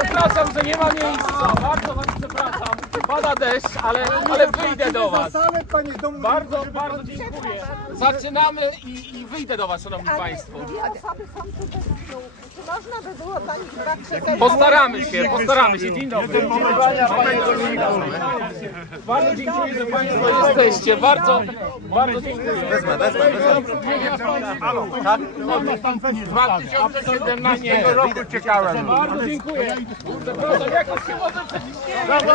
Przepraszam, że nie ma miejsca. Bardzo was przepraszam. Pada deszcz, ale wyjdę do was. Bardzo dziękuję. Zaczynamy i wyjdę do was, szanowni państwo. Dwie osoby są tutaj z tyłu. Czy można by było pani chyba przekazać? Postaramy się. Dzień dobry. Bardzo dziękuję, że państwo jesteście. Bardzo dziękuję. Wezmę. 2017 roku ciekałem. Bardzo dziękuję. Przepraszam, jakoś się może przecisnąłem.